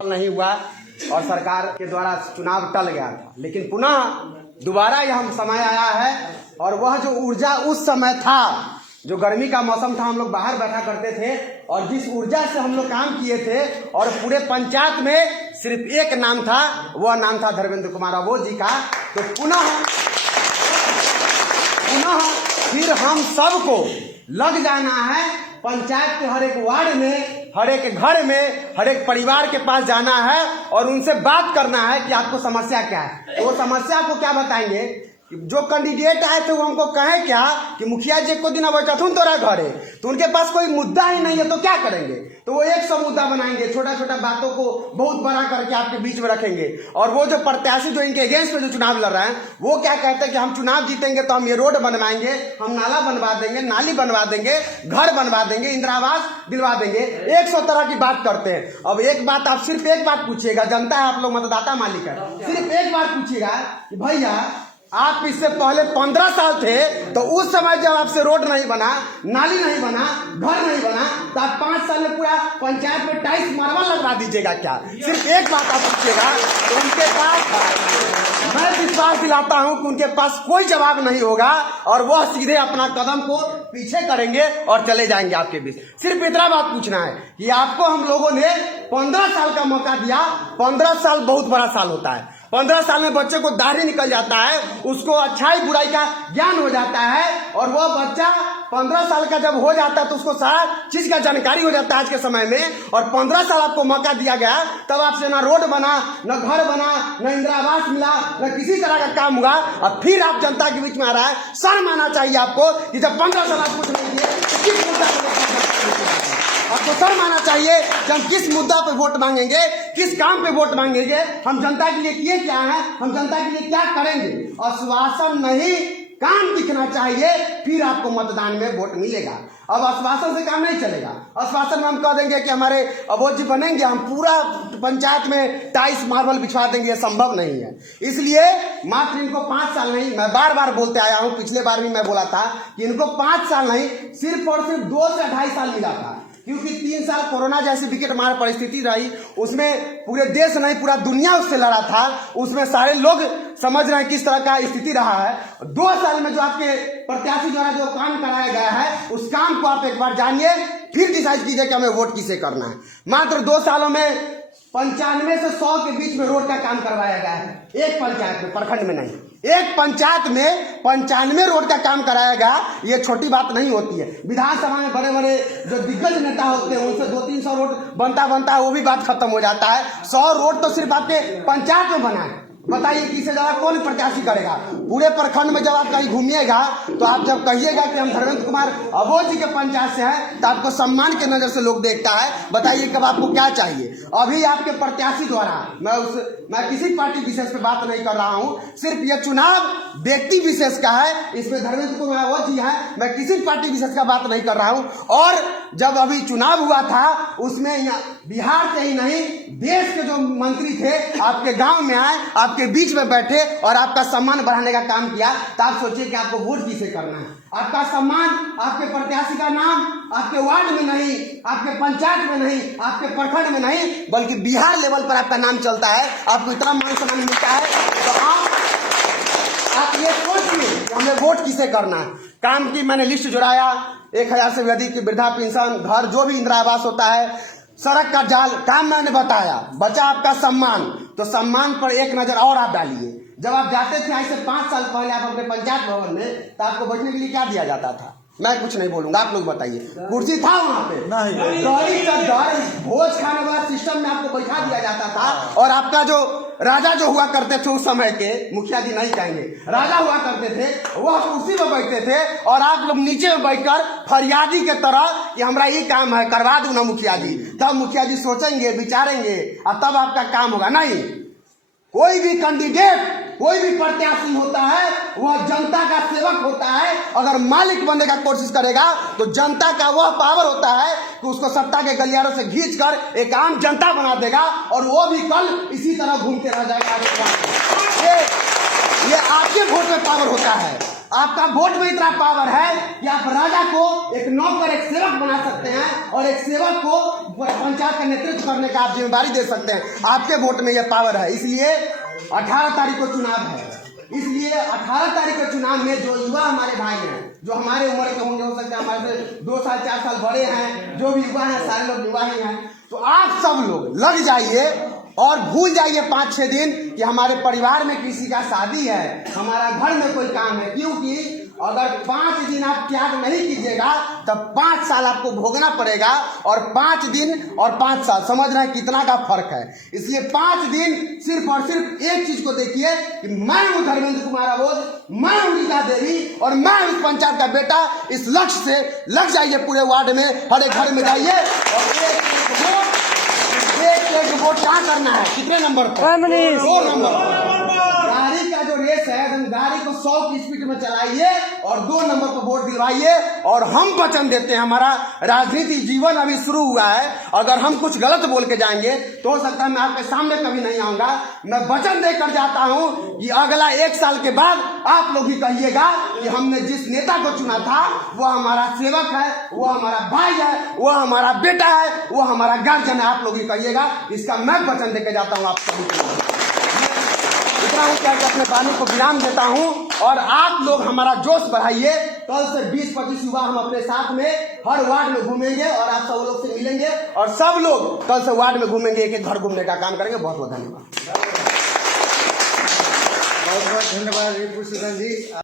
नहीं हुआ और सरकार के द्वारा चुनाव टल गया था, लेकिन पुनः दोबारा यह समय आया है। और वह जो ऊर्जा उस समय था, जो गर्मी का मौसम था, हम लोग बाहर बैठा करते थे और जिस ऊर्जा से हम लोग काम किए थे और पूरे पंचायत में सिर्फ एक नाम था, वह नाम था धर्मेंद्र कुमार अबोध जी का। तो पुनः फिर हम सबको लग जाना है पंचायत के हर एक वार्ड में, हर एक घर में, हर एक परिवार के पास जाना है और उनसे बात करना है कि आपको समस्या क्या है। तो वो समस्या को क्या बताएंगे कि जो कैंडिडेट आए थे वो हमको कहे क्या कि मुखिया जी को दिन बैठा तोरा घर है, तो उनके पास कोई मुद्दा ही नहीं है तो क्या करेंगे। तो वो 100 मुद्दा बनाएंगे, छोटा छोटा बातों को बहुत बड़ा करके आपके बीच में रखेंगे। और वो जो प्रत्याशी जो इनके अगेंस्ट में जो चुनाव लड़ रहे हैं, वो क्या कहते हैं कि हम चुनाव जीतेंगे तो हम ये रोड बनवाएंगे, हम नाला बनवा देंगे, नाली बनवा देंगे, घर बनवा देंगे, इंदिरा आवास दिलवा देंगे। 100 तरह की बात करते हैं। अब एक बात आप सिर्फ एक बात पूछिएगा, जनता है, आप लोग मतदाता मालिक है, सिर्फ एक बात पूछिएगा कि भैया आप इससे पहले 15 साल थे तो उस समय जब आपसे रोड नहीं बना, नाली नहीं बना, घर नहीं बना, तो आप 5 साल में पूरा पंचायत में टाइल्स मार्बल लगवा दीजिएगा क्या? सिर्फ एक बात आप पूछिएगा। तो उनके पास मैं विश्वास दिलाता हूं कि उनके पास कोई जवाब नहीं होगा और वह सीधे अपना कदम को पीछे करेंगे और चले जाएंगे आपके बीच। सिर्फ इतना बात पूछना है कि आपको हम लोगों ने 15 साल का मौका दिया। 15 साल बहुत बड़ा साल होता है। 15 साल में बच्चे को दाढ़ी निकल जाता है, उसको अच्छाई बुराई का ज्ञान हो जाता है और वह बच्चा 15 साल का जब हो जाता है तो उसको सारा चीज का जानकारी हो जाता है आज के समय में। और 15 साल आपको मौका दिया गया, तब आपसे ना रोड बना, न घर बना, न इंदिरा आवास मिला, न किसी तरह का काम हुआ। और फिर आप जनता के बीच में आ रहा है। शर्म आना चाहिए आपको कि जब 15 साल आप कुछ नहीं किए, किस मुद्दा आपको शर्म आना चाहिए कि हम किस मुद्दा पे वोट मांगेंगे, किस काम पे वोट मांगेंगे, हम जनता के लिए किए क्या है, हम जनता के लिए क्या करेंगे। आश्वासन नहीं, काम दिखना चाहिए, फिर आपको मतदान में वोट मिलेगा। अब आश्वासन से काम नहीं चलेगा। आश्वासन में हम कह देंगे कि हमारे अबोध जी बनेंगे, हम पूरा पंचायत में टाइल्स मार्बल बिछवा देंगे, ये संभव नहीं है। इसलिए मात्र इनको 5 साल नहीं, मैं बार बार बोलते आया हूं, पिछले बार भी मैं बोला था कि इनको 5 साल नहीं, सिर्फ और सिर्फ 2 से 2.5 साल मिला था, क्योंकि 3 साल कोरोना जैसी विकट मार परिस्थिति रही, उसमें पूरे देश नहीं पूरा दुनिया उससे लड़ा था। उसमें सारे लोग समझ रहे हैं किस तरह का स्थिति रहा है। 2 साल में जो आपके प्रत्याशी द्वारा जो काम कराया गया है, उस काम को आप एक बार जानिए, फिर डिसाइड कीजिए कि हमें वोट किसे करना है। मात्र 2 सालों में 95 से 100 के बीच में रोड का काम करवाया गया है, एक पंचायत में, प्रखंड में नहीं। एक पंचायत में 95 रोड का काम कराया गया, ये छोटी बात नहीं होती है। विधानसभा में बड़े बड़े जो दिग्गज नेता होते हैं उनसे 200-300 रोड बनता है, वो भी बात खत्म हो जाता है। 100 रोड तो सिर्फ आपके पंचायत में बना है। बताइए किससे ज्यादा कौन प्रत्याशी करेगा? पूरे प्रखंड में जब आप कहीं घूमिएगा तो आप जब कहिएगा कि हम धर्मेंद्र कुमार अबोध जी के पंचायत से हैं, तो आपको सम्मान के नजर से लोग देखता है। बताइए कब आपको क्या चाहिए? अभी आपके प्रत्याशी द्वारा, मैं किसी पार्टी विशेष पे बात नहीं कर रहा हूं, सिर्फ ये चुनाव व्यक्ति विशेष का है, इसमें धर्मेंद्र कुमार अबोध जी है, मैं किसी पार्टी विशेष का बात नहीं कर रहा हूं। और जब अभी चुनाव हुआ था, उसमें बिहार से ही नहीं, देश के जो मंत्री थे आपके गांव में आए, आपके बीच में बैठे और आपका सम्मान बढ़ाने का काम किया। तो आप सोचिए कि आपको वोट किसे करना है। आपका सम्मान आपके प्रत्याशी का नाम आपके वार्ड में नहीं, आपके पंचायत में नहीं, आपके प्रखंड में नहीं, बल्कि बिहार लेवल पर आपका नाम चलता है, आपको इतना मान सम्मान मिलता है। तो आप ये सोचिए कि हमें वोट किसे करना है। काम की मैंने लिस्ट जुड़ाया, 1000 से भी अधिक की वृद्धा पेंशन, घर, जो भी इंदिरा आवास होता है, सड़क का जाल, काम मैंने बताया। बचा आपका सम्मान, तो सम्मान पर एक नजर और आप डालिए। जब आप जाते थे आज से 5 साल पहले आप अपने पंचायत भवन में, तो आपको बैठने के लिए क्या दिया जाता था? मैं कुछ नहीं बोलूंगा, आप लोग बताइए। कुर्सी था वहां पे? नहीं। भोज खाने वाला सिस्टम में आपको बैठा दिया जाता था। और आपका जो राजा जो हुआ करते थे उस समय के, मुखिया जी नहीं कहेंगे, राजा हुआ करते थे, वह कुर्सी में बैठते थे और आप लोग नीचे में बैठकर फरियादी के तरह कि हमारा ये काम है, करवा दो ना मुखिया जी। तब मुखिया जी सोचेंगे, विचारेंगे और तब आपका काम होगा। नहीं, कोई भी कैंडिडेट, कोई भी प्रत्याशी होता है, वह जनता का सेवक होता है। अगर मालिक बनने का कोशिश करेगा तो जनता का वह पावर होता है कि उसको सत्ता के गलियारों से खींचकर एक आम जनता बना देगा और वो भी कल इसी तरह घूमते रह जाएगा। ये आपके वोट में पावर होता है। आपका वोट में इतना पावर है कि आप राजा को एक नौकर, एक सेवक बना सकते हैं और एक सेवक को पूरा पंचायत का नेतृत्व करने का आप जिम्मेदारी दे सकते हैं। आपके वोट में यह पावर है। इसलिए 18 तारीख को चुनाव है। इसलिए 18 तारीख के चुनाव में जो युवा हमारे भाई हैं, जो हमारे उम्र के होंगे, हो सकता है हमारे से 2 साल 4 साल बड़े हैं, जो भी युवा हैं सारे लोग युवा ही हैं, तो आप सब लोग लग जाइए और भूल जाइए 5-6 दिन कि हमारे परिवार में किसी का शादी है, हमारा घर में कोई काम है। क्योंकि अगर 5 दिन आप त्याग नहीं कीजिएगा तब 5 साल आपको भोगना पड़ेगा। और 5 दिन और 5 साल, समझ रहे हैं कितना का फर्क है। इसलिए 5 दिन सिर्फ और सिर्फ एक चीज को देखिए कि मैं हूं धर्मेंद्र कुमार अबोध, मैं हूं रीता देवी और मैं हूं पंचायत का बेटा। इस लक्ष्य से लग जाइए, पूरे वार्ड में हर एक घर में जाइए और एक वोट कहाँ करना है, कितने नंबर पर? 2 नंबर पर। गाड़ी का जो रेस है एकदम गाड़ी को 100 की स्पीड में चलाइए और 2 नंबर पर वोट दिलवाइए। और हम वचन देते हैं, हमारा राजनीतिक जीवन अभी शुरू हुआ है, अगर हम कुछ गलत बोल के जाएंगे तो हो सकता है मैं आपके सामने कभी नहीं आऊंगा। मैं वचन देकर जाता हूं कि अगला 1 साल के बाद आप लोग भी कहिएगा कि हमने जिस नेता को चुना था वो हमारा सेवक है, वो हमारा भाई है, वो हमारा बेटा है, वो हमारा गार्जियन है। आप लोग भी कहिएगा, इसका मैं वचन देकर जाता हूं आप सभी को। इतना हूं क्या अपने वाणी को विराम देता हूं और आप लोग हमारा जोश बढ़ाइए। कल से 20-25 युवा हम अपने साथ में हर वार्ड में घूमेंगे और आप सब लोग से मिलेंगे और सब लोग कल से वार्ड में घूमेंगे, एक घर घूमने का काम करेंगे। बहुत बहुत धन्यवाद। बहुत बहुत धन्यवाद रिपु सुदन जी।